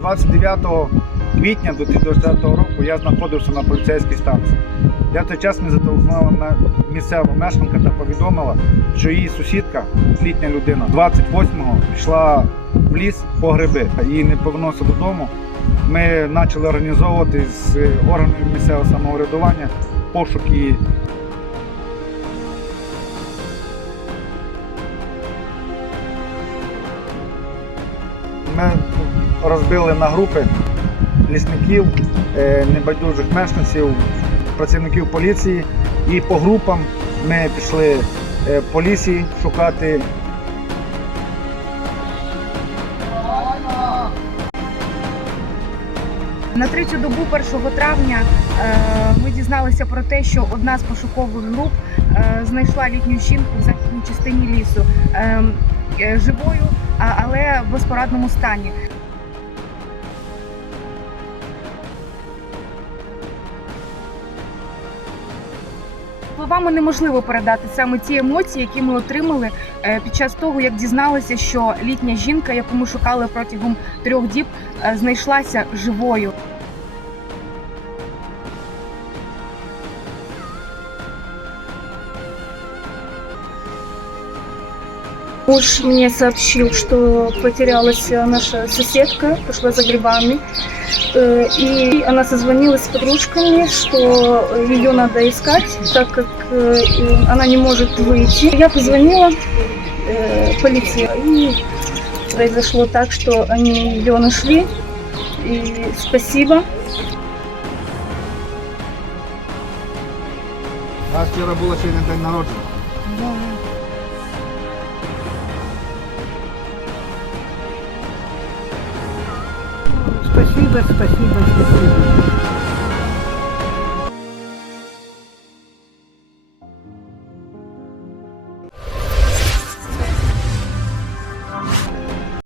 29 квітня 2020 року я знаходився на поліцейській станції. Я той час мені зателефонувала місцева мешканка та повідомила, що її сусідка, літня людина, 28-го пішла в ліс по гриби. Її не повернувся додому. Ми почали організовувати з органами місцевого самоврядування пошук її. Ми розбили на групи лісників, е, небайдужих мешканців, працівників поліції. І по групам ми пішли е, по лісі шукати На третю добу 1 травня е, ми дізналися про те, що одна з пошукових груп знайшла літню жінку в західній частині лісу е, е, живою, але в безпорадному стані. Словами неможливо передати саме ті емоції, які ми отримали е, під час того, як дізналися, що літня жінка, яку ми шукали протягом трьох діб, е, знайшлася живою. Муж мне сообщил, что потерялась наша соседка, пошла за грибами. Э, И она созвонилась с подружками, что ее надо искать, так как э, она не может выйти. Я позвонила э, полиции, и произошло так, что они ее нашли. И спасибо. У нас вчора було сьогодні день народження. Спасибо, спасибо, спасибо.